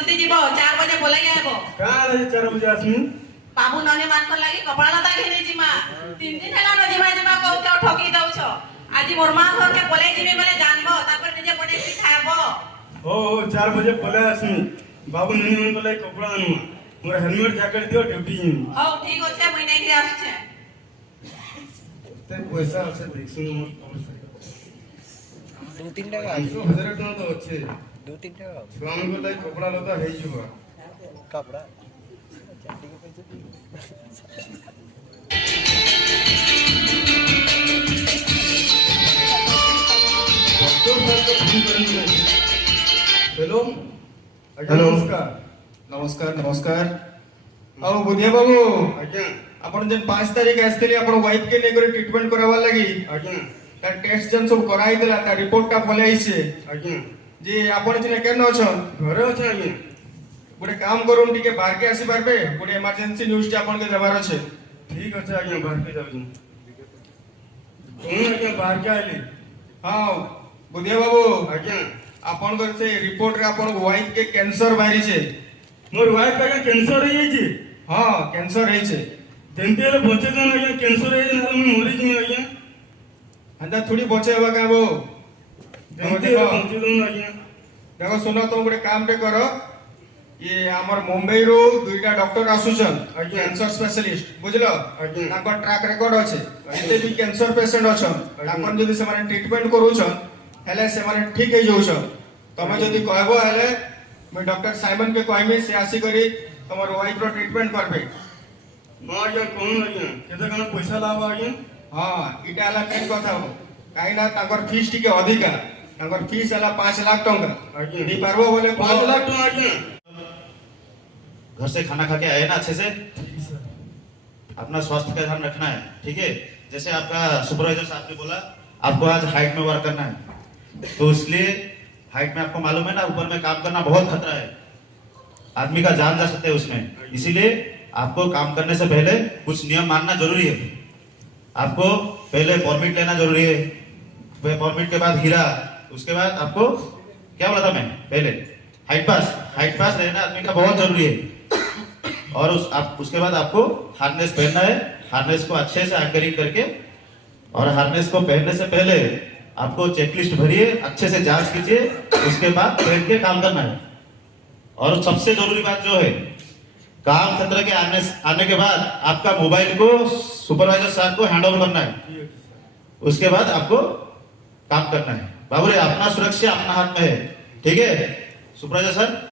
जल्दी जीव 4 बजे बोले आबो का 4 बजे आसमी बाबू नने मानकर लागी कपड़ा लता घेने जिमा 3 दिन हेला न जिमा जिमा कहू ठकी दउछ आज मोर मां घर के बोले जिमे बोले जानबो तापर निजे पटे खाबो ओ 4 बजे बोले आसमी बाबू ननी मन को लाई कपड़ा आनुमा मोर हेलमेट जैकेट दियो ड्यूटी हो ठीक अछि मई नै आछे ते पैसा আছে দেখছুন মোর খবর সারি 2-3 টাকা 1000 টাকা তো আছে 2-3 টাকা ଛୁଆଙ୍କ ଲାଗି କପଡ଼ା ଲତା ହେଇଯିବ कपड़ा चाटी के पैसे हेलो हेलो। नमस्कार नमस्कार नमस्कार आओ बुधिया बाबू आज्ञा आपण जन 5 तारीख आस्तेली आपण वाइफ के लेकर ट्रीटमेंट करावा लगी आज्ञा ता टेस्ट जन सब कराई देला ता रिपोर्ट ता पले आइছে आज्ञा जे आपण जने केन अछन घरे আছে आज्ञा गोटे काम करूम टिके बाहर के आसी पारबे गोटे इमरजेंसी न्यूज़ टे आपण के देबार अछि ठीक আছে आज्ञा बाहर के जाऊ तुम आज्ञा बाहर के आइली हां बुधिया बाबू आज्ञा आपण कर से रिपोर्ट रे आपण वाइफ के कैंसर बाहरी छे मोर वाइफ का कैंसर है जी हां कैंसर है छे जेंते ले बचे जन आज्ञा कैंसर है जन हम मरी जी आज्ञा अंदा थोड़ी बचे हवा का वो जेंते ले बचे जन आज्ञा देखो सुनो तुम गोटे काम पे करो ये हमर मुंबई रो दुईटा डॉक्टर आसुछन आज्ञा। कैंसर स्पेशलिस्ट बुझलो आज्ञा। ताको ट्रैक रिकॉर्ड अछि एते भी कैंसर पेशेंट अछन ताकन जदी से माने ट्रीटमेंट करूछन हेले से माने ठीक हे जाउछन तमे जदी कहबो हेले मैं डॉक्टर साइमन के कहमी से आसी करी तमर वाइफ रो ट्रीटमेंट करबे मां आज्ञा कोन आज्ञा केते कन पैसा लावा आज्ञा हां इटा हला मेन कथा हो काई ना ताकर फीस टिके अधिका ताकर फीस हला 5 लाख टंका आज्ञा। दी पारबो बोले 5 लाख टका आज्ञा घर से खाना खा के आए ना अच्छे से अपना स्वास्थ्य का ध्यान रखना है ठीक है जैसे आपका सुपरवाइजर साहब ने बोला आपको आज हाइट में वर्क करना है तो इसलिए हाइट में आपको मालूम है ना ऊपर में काम करना बहुत खतरा है आदमी का जान जा सकता है उसमें इसीलिए आपको काम करने से पहले कुछ नियम मानना जरूरी है आपको पहले परमिट लेना जरूरी है परमिट के बाद हीरा उसके बाद आपको क्या बोला था मैं पहले हाइट पास रहना आदमी का बहुत जरूरी है और उसके बाद आपको हार्नेस पहनना है हार्नेस को अच्छे से एंकरिंग करके और हार्नेस को पहनने से पहले आपको चेकलिस्ट भरिए अच्छे से जांच कीजिए उसके बाद पहन के काम करना है और सबसे जरूरी बात जो है काम खतरे के आने के बाद आपका मोबाइल को सुपरवाइजर साहब को हैंड ओवर करना है उसके बाद आपको काम करना है बाबू रे अपना सुरक्षा अपना हाथ में है ठीक है सुपरवाइजर सर